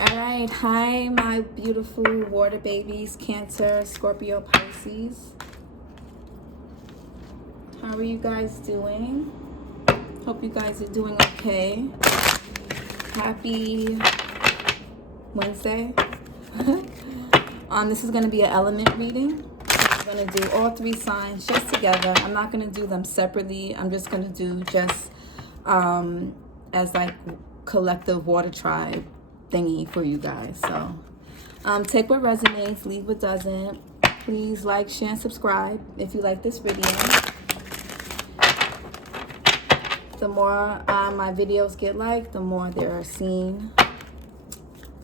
All right, hi, my beautiful water babies, Cancer, Scorpio, Pisces. How are you guys doing? Hope you guys are doing okay. Happy Wednesday. This is going to be an element reading. I'm going to do all three signs just together. I'm not going to do them separately. I'm just going to do just as like collective water tribe thingy for you guys. So take what resonates, leave what doesn't. Please like, share, and subscribe if you like this video. The more my videos get liked, the more they're seen.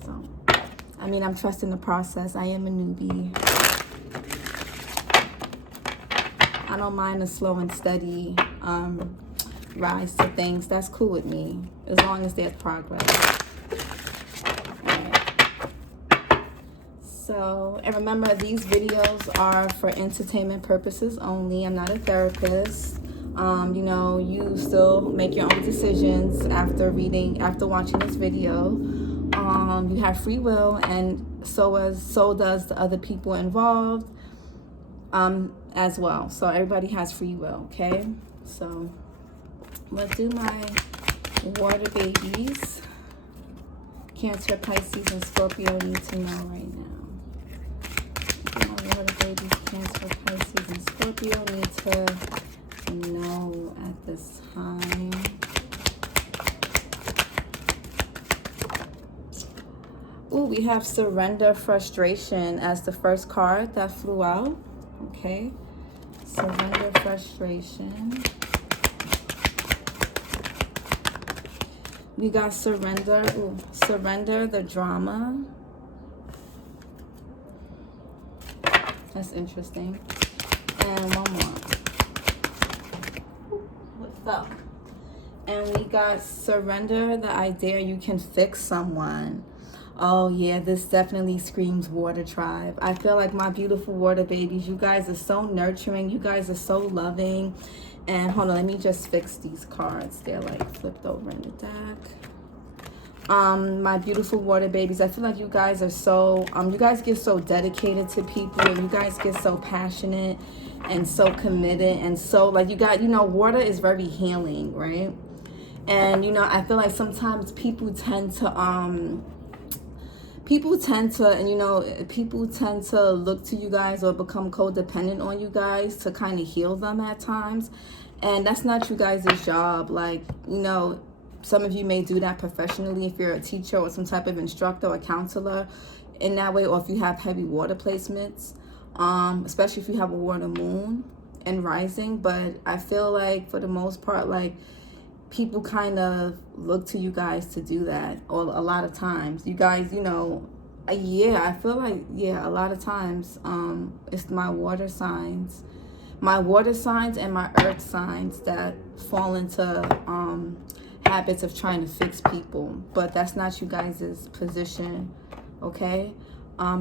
So, I mean, I'm trusting the process. I am a newbie. I don't mind a slow and steady rise to things. That's cool with me, as long as there's progress. So, and remember, these videos are for entertainment purposes only. I'm not a therapist. You know, you still make your own decisions after watching this video. You have free will, and so does the other people involved as well. So everybody has free will, okay? So let's do my water babies. Cancer, Pisces, and Scorpio need to know right now. Water babies, Cancer, Pisces, and Scorpio need to know at this time. Ooh, we have Surrender, Frustration as the first card that flew out. Okay. Surrender, Frustration. We got Surrender. Ooh, Surrender, the drama. That's interesting. And one more. What's up? And we got Surrender, the idea you can fix someone. Oh yeah, this definitely screams water tribe. I feel like my beautiful water babies, you guys are so nurturing. You guys are so loving. And hold on, let me just fix these cards. They're like flipped over in the deck. My beautiful water babies, I feel like you guys are so you guys get so dedicated to people, and you guys get so passionate and so committed, and so like you got, you know, water is very healing, right? And you know, I feel like sometimes people tend to look to you guys or become codependent on you guys to kind of heal them at times. And that's not you guys' job. Like, you know, some of you may do that professionally if you're a teacher or some type of instructor or counselor in that way, or if you have heavy water placements, especially if you have a water moon and rising. But I feel like for the most part, like, people kind of look to you guys to do that, or a lot of times you guys, you know, I feel like, a lot of times it's my water signs and my earth signs that fall into habits of trying to fix people. But that's not you guys' position, okay?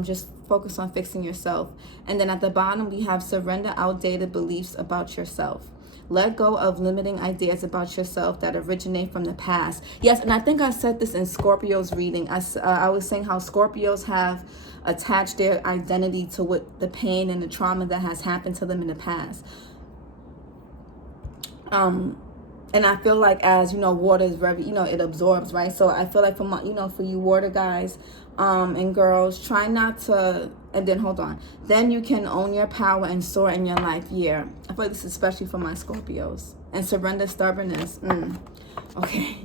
Just focus on fixing yourself. And then at the bottom we have Surrender outdated beliefs about yourself. Let go of limiting ideas about yourself that originate from the past. Yes, and I think I said this in Scorpio's reading. I was saying how Scorpios have attached their identity to what the pain and the trauma that has happened to them in the past. And I feel like, as you know, water is very, you know, it absorbs, right? So I feel like for my, you know, for you water guys and girls, try not to, and then hold on. Then you can own your power and soar in your life. Yeah. I feel like this is especially for my Scorpios. And surrender stubbornness. Okay.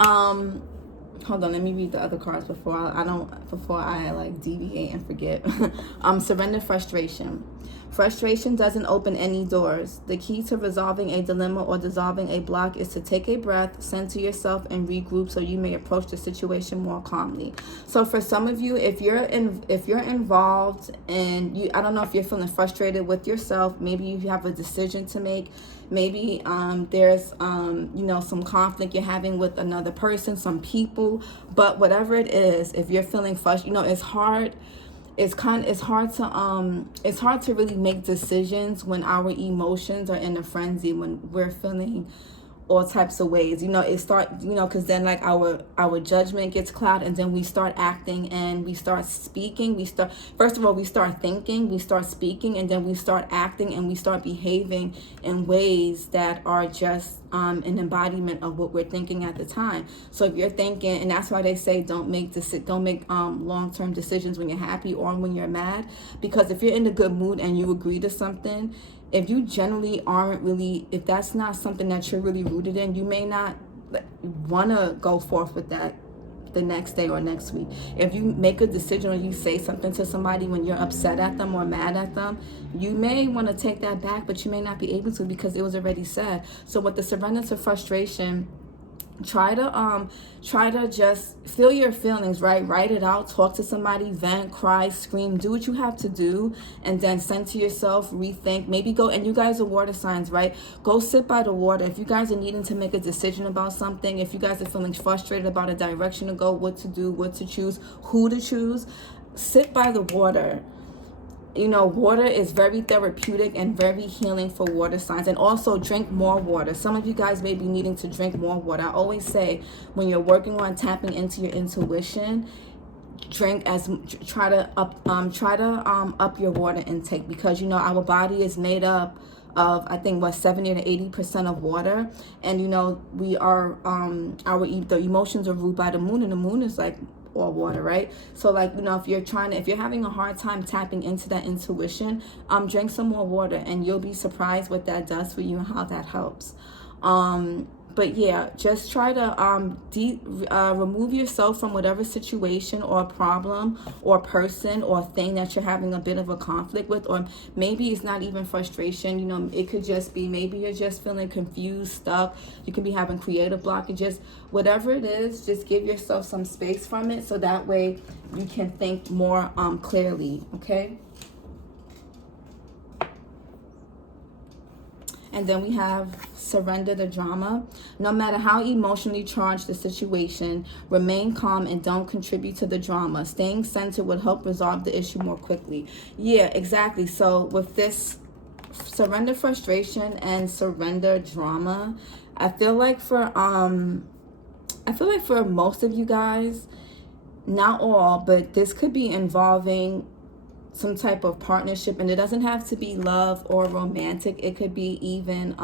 Hold on, let me read the other cards before I like deviate and forget. Surrender, frustration. Frustration doesn't open any doors. The key to resolving a dilemma or dissolving a block is to take a breath, center yourself, and regroup so you may approach the situation more calmly. So for some of you, if you're involved and I don't know if you're feeling frustrated with yourself, maybe you have a decision to make. Maybe there's you know, some conflict you're having with another person, some people. But whatever it is, if you're feeling frustrated, you know, it's hard. It's hard to really make decisions when our emotions are in a frenzy, when we're feeling all types of ways. It start, because then like our judgment gets clouded, and then we start acting and we start speaking. First of all, we start thinking, we start speaking, and then we start acting and we start behaving in ways that are just an embodiment of what we're thinking at the time. So if you're thinking, and that's why they say don't make long-term decisions when you're happy or when you're mad, because if you're in a good mood and you agree to something, if you generally aren't really, if that's not something that you're really rooted in, you may not want to go forth with that the next day or next week. If you make a decision or you say something to somebody when you're upset at them or mad at them, you may want to take that back, but you may not be able to because it was already said. So with the surrender to frustration, try to just feel your feelings, right? Write it out, talk to somebody, vent, cry, scream, do what you have to do, and then send to yourself, rethink, maybe go, and you guys are water signs, right? Go sit by the water. If you guys are needing to make a decision about something, if you guys are feeling frustrated about a direction to go, what to do, what to choose, who to choose, sit by the water. Water is very therapeutic and very healing for water signs. And also drink more water. Some of you guys may be needing to drink more water. I always say when you're working on tapping into your intuition, try to up your water intake, because our body is made up of, I think, 70 to 80% of water, and we are the emotions are ruled by the moon, and the moon is like or water, right? So like, if you're having a hard time tapping into that intuition, drink some more water, and you'll be surprised what that does for you and how that helps. But yeah, just try to remove yourself from whatever situation or problem or person or thing that you're having a bit of a conflict with, or maybe it's not even frustration. It could just be, maybe you're just feeling confused, stuck. You could be having creative blockages. Whatever it is, just give yourself some space from it, so that way you can think more clearly, okay? And then we have surrender the drama. No matter how emotionally charged the situation, remain calm and don't contribute to the drama. Staying centered will help resolve the issue more quickly. Yeah, exactly. So with this surrender frustration and surrender drama, I feel like for most of you guys, not all, but this could be involving some type of partnership, and it doesn't have to be love or romantic. It could be even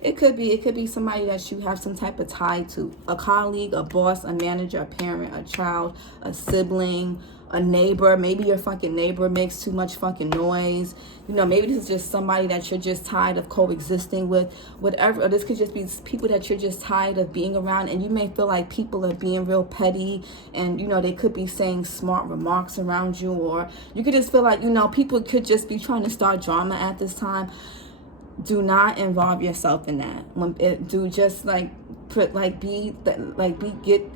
it could be somebody that you have some type of tie to, a colleague, a boss, a manager, a parent, a child, a sibling, a neighbor. Maybe your fucking neighbor makes too much fucking noise. Maybe this is just somebody that you're just tired of coexisting with, whatever. Or this could just be people that you're just tired of being around, and you may feel like people are being real petty, and they could be saying smart remarks around you, or you could just feel like people could just be trying to start drama at this time. Do not involve yourself in that.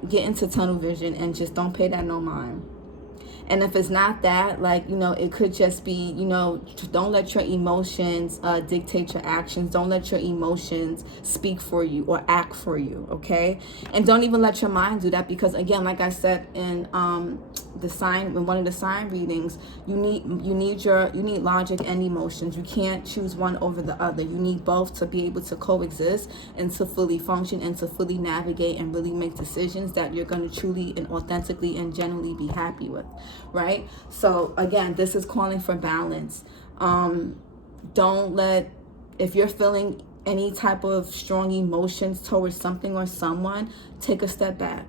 Get into tunnel vision and just don't pay that no mind. And if it's not that, it could just be, don't let your emotions dictate your actions. Don't let your emotions speak for you or act for you, okay? And don't even let your mind do that, because again, like I said in one of the sign readings, you need logic and emotions. You can't choose one over the other. You need both to be able to coexist and to fully function and to fully navigate and really make decisions that you're going to truly and authentically and genuinely be happy with, right? So again, this is calling for balance. If you're feeling any type of strong emotions towards something or someone, take a step back.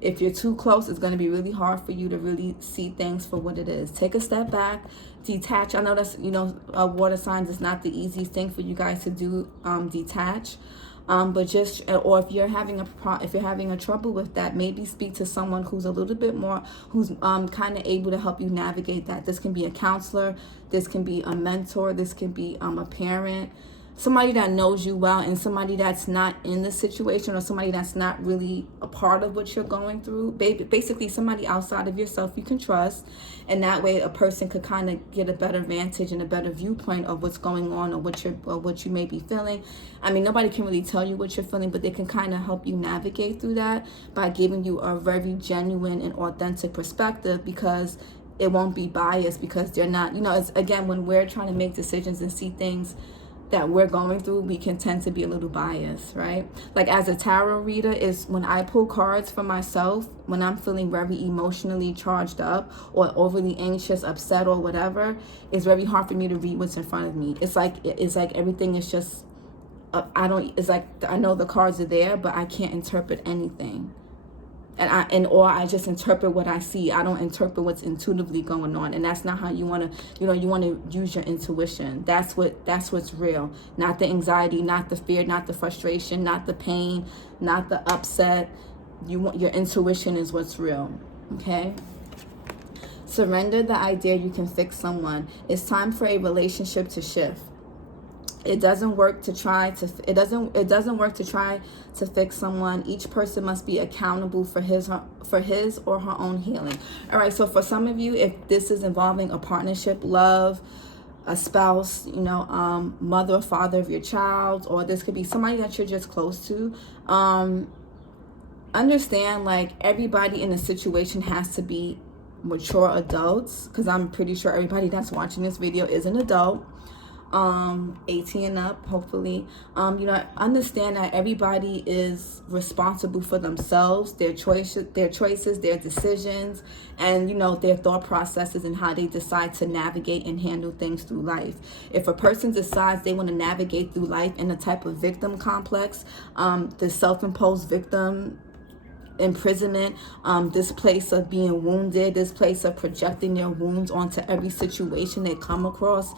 If you're too close, it's going to be really hard for you to really see things for what it is. Take a step back, detach. I know that's, water signs is not the easiest thing for you guys to do, detach. But just, or if you're having a trouble with that, maybe speak to someone who's a little bit more, who's kind of able to help you navigate that. This can be a counselor, this can be a mentor, this can be a parent, somebody that knows you well, and somebody that's not in the situation, or somebody that's not really a part of what you're going through. Basically somebody outside of yourself you can trust, and that way a person could kind of get a better vantage and a better viewpoint of what's going on, or what you may be feeling. I mean, nobody can really tell you what you're feeling, but they can kind of help you navigate through that by giving you a very genuine and authentic perspective, because it won't be biased, because they're not, it's, again, when we're trying to make decisions and see things that we're going through, we can tend to be a little biased, right? Like as a tarot reader, is when I pull cards for myself, when I'm feeling very emotionally charged up or overly anxious, upset, or whatever, it's very hard for me to read what's in front of me. It's like everything is just it's like I know the cards are there, but I can't interpret anything. Or I just interpret what I see. I don't interpret what's intuitively going on, and that's not how you want to. You want to use your intuition. That's what's real. Not the anxiety, not the fear, not the frustration, not the pain, not the upset. Your intuition is what's real. Okay. Surrender the idea you can fix someone. It's time for a relationship to shift. It doesn't work to try to fix someone. Each person must be accountable for his or her own healing. All right, so for some of you, if this is involving a partnership, love, a spouse, mother or father of your child, or this could be somebody that you're just close to, understand, like, everybody in a situation has to be mature adults, because I'm pretty sure everybody that's watching this video is an adult. 18 and up, hopefully. Understand that everybody is responsible for themselves, their choices, their decisions, and their thought processes and how they decide to navigate and handle things through life. If a person decides they want to navigate through life in a type of victim complex, the self-imposed victim imprisonment, this place of being wounded, this place of projecting their wounds onto every situation they come across,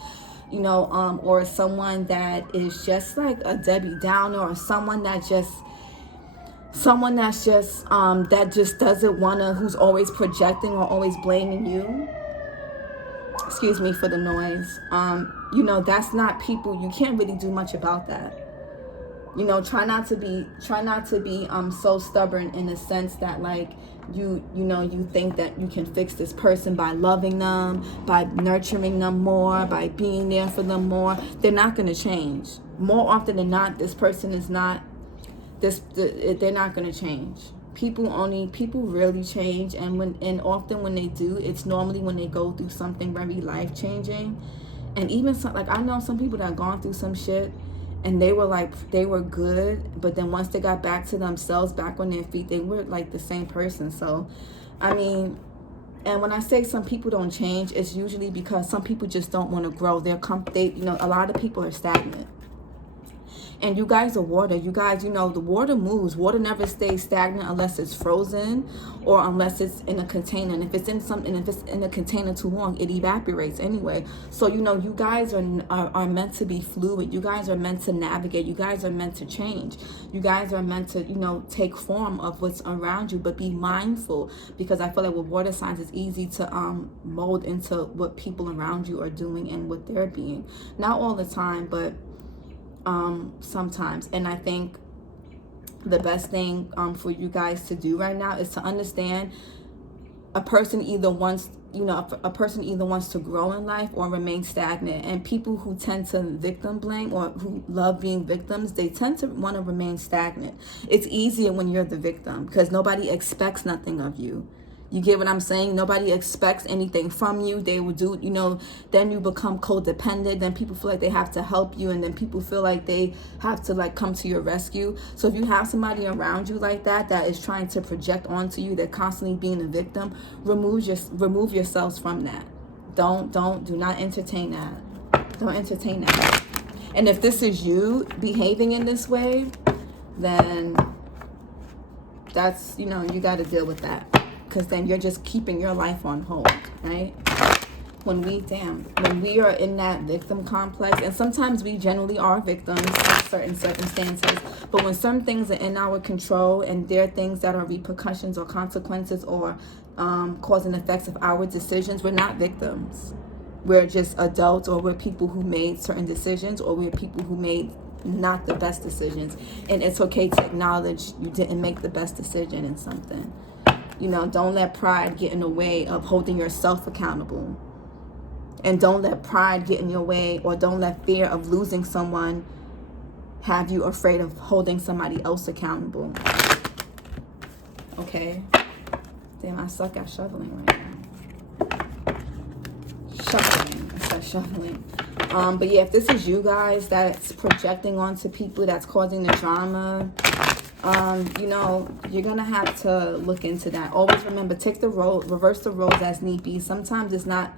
or someone that is just like a Debbie Downer, or someone that's just that just doesn't wanna, who's always projecting or always blaming you. Excuse me for the noise. That's not people. You can't really do much about that. Try not to be so stubborn in the sense that, like, you think that you can fix this person by loving them, by nurturing them more, by being there for them more. They're not going to change. More often than not, this person is not they're not going to change. People rarely change, and often when they do, it's normally when they go through something very life-changing. And even I know some people that have gone through some shit, and they were good, but then once they got back to themselves, back on their feet, they were like the same person. So, and when I say some people don't change, it's usually because some people just don't want to grow. A lot of people are stagnant. And you guys are water. You guys, the water moves. Water never stays stagnant unless it's frozen or unless it's in a container. And if it's in a container too long, it evaporates anyway. So, you guys are meant to be fluid. You guys are meant to navigate. You guys are meant to change. You guys are meant to, take form of what's around you, but be mindful, because I feel like with water signs, it's easy to mold into what people around you are doing and what they're being. Not all the time, but sometimes. And I think the best thing for you guys to do right now is to understand a person either wants to grow in life or remain stagnant. And people who tend to victim blame or who love being victims, they tend to want to remain stagnant. It's easier when you're the victim because nobody expects nothing of you. You get what I'm saying? Nobody expects anything from you. They will do, then you become codependent. Then people feel like they have to help you. And then people feel like they have to come to your rescue. So if you have somebody around you like that is trying to project onto you, they're constantly being a victim, remove yourselves from that. Do not entertain that. Don't entertain that. And if this is you behaving in this way, then that's, you got to deal with that. Because then you're just keeping your life on hold, right? When we are in that victim complex, and sometimes we generally are victims of certain circumstances, but when some things are in our control and there are things that are repercussions or consequences or cause and effects of our decisions, we're not victims. We're just adults, or we're people who made certain decisions, or we're people who made not the best decisions. And it's okay to acknowledge you didn't make the best decision in something. Don't let pride get in the way of holding yourself accountable. And don't let pride get in your way, or don't let fear of losing someone have you afraid of holding somebody else accountable. Okay? Damn, I suck at shoveling right now. shuffling. I said shuffling. But yeah, if this is you guys that's projecting onto people, that's causing the drama, you know, you're gonna have to look into that. Always remember, take the road, reverse the roles as need be. Sometimes it's not,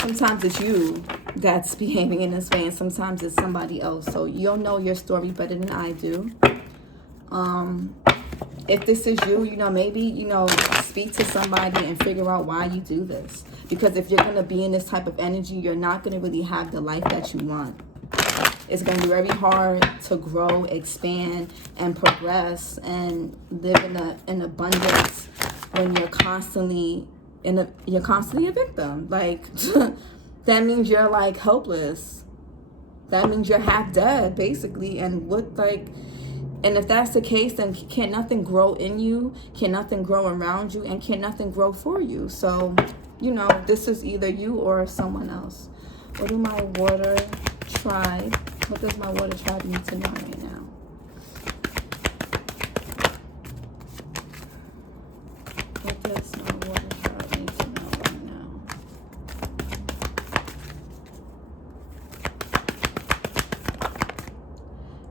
sometimes it's you that's behaving in this way, and sometimes it's somebody else. So you'll know your story better than I do. If this is you, you know, maybe, you know, speak to somebody and figure out why you do this. Because if you're going to be in this type of energy, you're not going to really have the life that you want. It's going to be very hard to grow, expand, and progress and live in abundance when you're constantly a victim. Like, that means you're like helpless. That means you're half dead, basically. And what, like, and if that's the case, then can nothing grow in you, can nothing grow around you, and can nothing grow for you. So, you know, this is either you or someone else. What do my water tribe, what does my water tribe need to know right now? What does my water tribe need to know right now?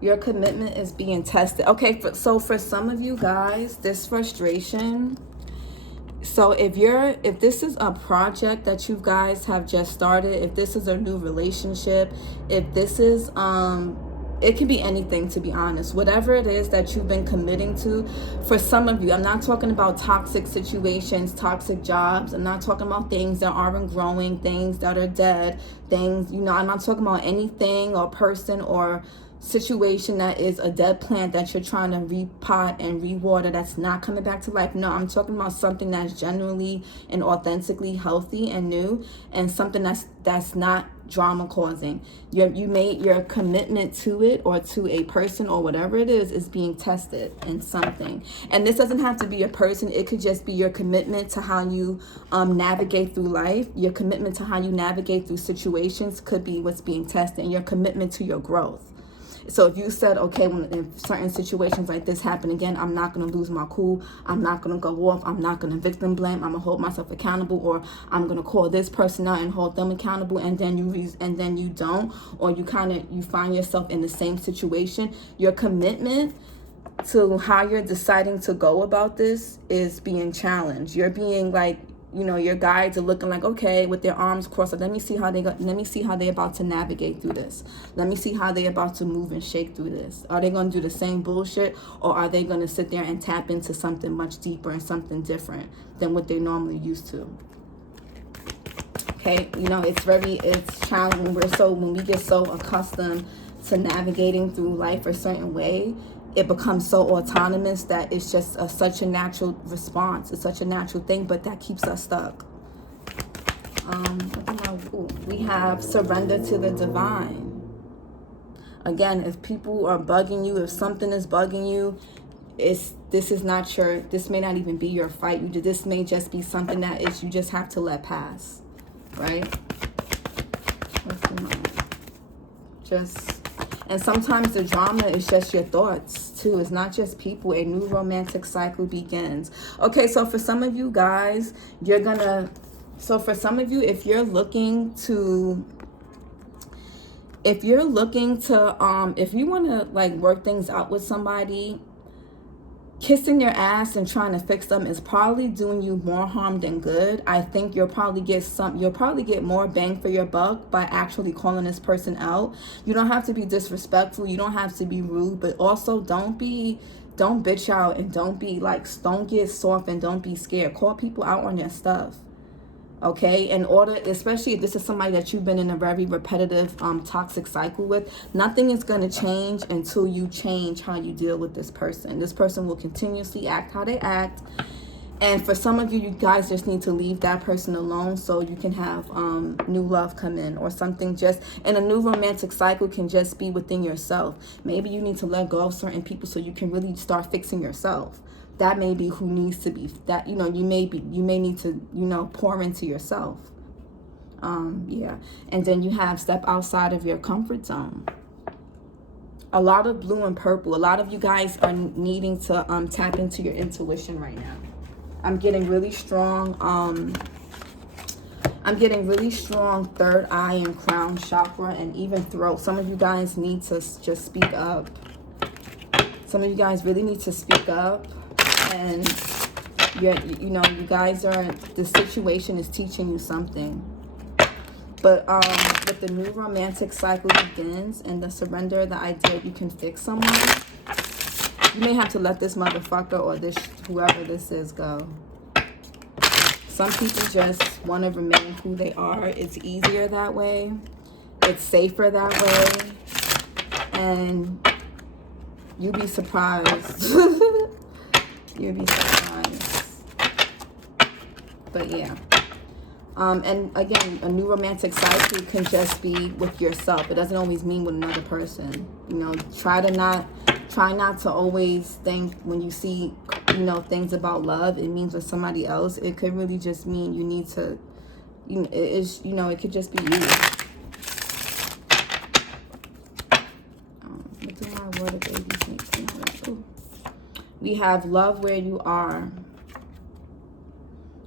Your commitment is being tested. Okay, so for some of you guys, this frustration, so if this is a project that you guys have just started, if this is a new relationship, if this is it can be anything, to be honest. Whatever it is that you've been committing to, for some of you, I'm not talking about toxic situations, toxic jobs. I'm not talking about things that aren't growing, things that are dead, things, you know, I'm not talking about anything or person or situation that is a dead plant that you're trying to repot and rewater that's not coming back to life. No, I'm talking about something that's genuinely and authentically healthy and new, and something that's not drama causing. You made your commitment to it, or to a person, or whatever it is being tested in something. And this doesn't have to be a person. It could just be your commitment to how you navigate through life. Your commitment to how you navigate through situations could be what's being tested, and your commitment to your growth. So if you said, okay, when certain situations like this happen again, I'm not going to lose my cool. I'm not going to go off. I'm not going to victim blame. I'm going to hold myself accountable, or I'm going to call this person out and hold them accountable. And then you don't, or you find yourself in the same situation. Your commitment to how you're deciding to go about this is being challenged. You're being like, you know, your guides are looking like, okay, with their arms crossed. Let me see how they about to navigate through this. Let me see how they about to move and shake through this. Are they going to do the same bullshit, or are they going to sit there and tap into something much deeper and something different than what they normally used to? Okay, you know, it's challenging. When we get so accustomed to navigating through life a certain way, it becomes so autonomous that it's just such a natural response. It's such a natural thing, but that keeps us stuck. We have surrender to the divine. Again, if people are bugging you, if something is bugging you, this may not even be your fight. This may just be something that you just have to let pass, right? And sometimes the drama is just your thoughts too. It's not just people. A new romantic cycle begins. Okay, so for some of you guys, if you want to like work things out with somebody, kissing their ass and trying to fix them is probably doing you more harm than good. I think you'll probably get more bang for your buck by actually calling this person out. You don't have to be disrespectful. You don't have to be rude, but also don't bitch out, and don't get soft, and don't be scared. Call people out on their stuff. Okay, especially if this is somebody that you've been in a very repetitive, toxic cycle with, nothing is going to change until you change how you deal with this person. This person will continuously act how they act. And for some of you, you guys just need to leave that person alone so you can have new love come in, or something and a new romantic cycle can just be within yourself. Maybe you need to let go of certain people so you can really start fixing yourself. That may be who needs to be, that, you know, you may need to, you know, pour into yourself. Yeah. And then you have step outside of your comfort zone. A lot of blue and purple. A lot of you guys are needing to tap into your intuition right now. I'm getting really strong I'm getting really strong third eye and crown chakra and even throat. Some of you guys need to just speak up. Some of you guys really need to speak up. And, you know, you guys are, the situation is teaching you something. But with the new romantic cycle begins and the surrender, the idea you can fix someone, you may have to let this motherfucker or this whoever this is go. Some people just want to remain who they are. It's easier that way. It's safer that way. And you'd be surprised. You'd be surprised. But yeah. And again, a new romantic cycle can just be with yourself. It doesn't always mean with another person. You know, try not to always think when you see, you know, things about love, it means with somebody else. It could really just mean you need to, you know, it could just be you. What do my water babies need to know? We have love where you are.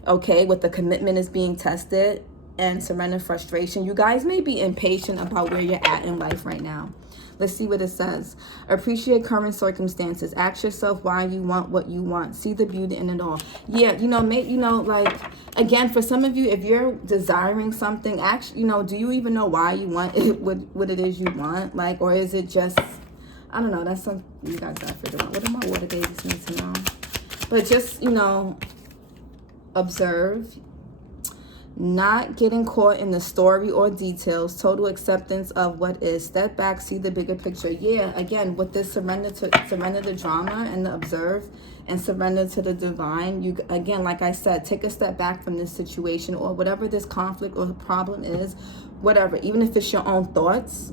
Okay, with the commitment is being tested and surrender frustration. You guys may be impatient about where you're at in life right now. Let's see what it says. Appreciate current circumstances. Ask yourself why you want what you want. See the beauty in it all. Yeah, you know, like, again, for some of you, if you're desiring something, actually, you know, do you even know why you want it, what it is you want? Like, or is it just, I don't know, that's something you guys gotta figure out. What do my water babies need to know? But just, you know, observe, not getting caught in the story or details, total acceptance of what is, step back, see the bigger picture. Yeah, again, with this surrender the drama and the observe and surrender to the divine. You, again, like I said, take a step back from this situation or whatever this conflict or problem is, whatever, even if it's your own thoughts.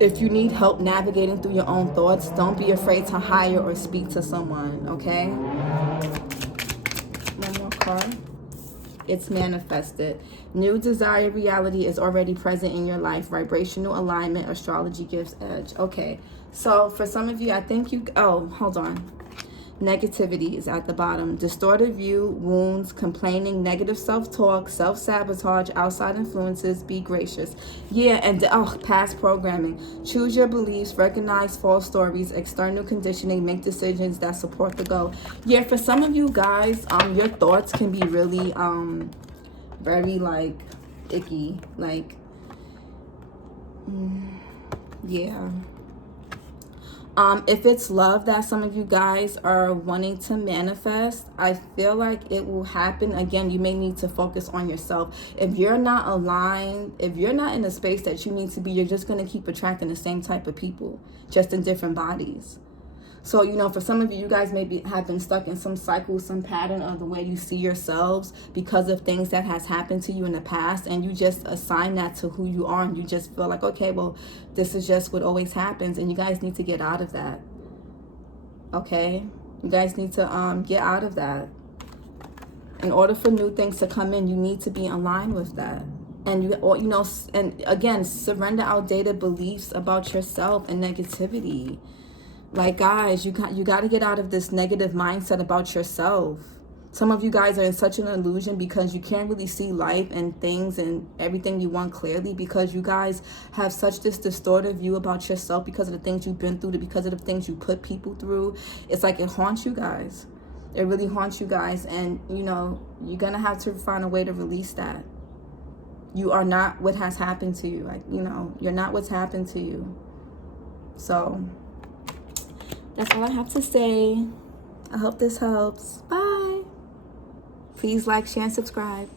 If you need help navigating through your own thoughts, don't be afraid to hire or speak to someone, okay? One more card. It's manifested. New desired reality is already present in your life. Vibrational alignment, astrology gives edge. Okay, so for some of you, I think you, oh, hold on. Negativity is at the bottom. Distorted view, wounds, complaining, negative self-talk, self-sabotage, outside influences. Be gracious. Yeah, and past programming. Choose your beliefs, recognize false stories, external conditioning, make decisions that support the goal. Yeah, for some of you guys, your thoughts can be really very like icky. Like, yeah. If it's love that some of you guys are wanting to manifest, I feel like it will happen. Again, you may need to focus on yourself. If you're not aligned, if you're not in the space that you need to be, you're just going to keep attracting the same type of people, just in different bodies. So, you know, for some of you, you guys may have been stuck in some cycle, some pattern of the way you see yourselves because of things that has happened to you in the past. And you just assign that to who you are. And you just feel like, okay, well, this is just what always happens. And you guys need to get out of that. Okay? You guys need to get out of that. In order for new things to come in, you need to be in line with that. And you know, and again, surrender outdated beliefs about yourself and negativity. Like, guys, you got to get out of this negative mindset about yourself. Some of you guys are in such an illusion because you can't really see life and things and everything you want clearly, because you guys have such this distorted view about yourself because of the things you've been through, because of the things you put people through. It's like it haunts you guys. It really haunts you guys. And, you know, you're going to have to find a way to release that. You are not what has happened to you. Like, you know, you're not what's happened to you. So that's all I have to say. I hope this helps. Bye. Please like, share, and subscribe.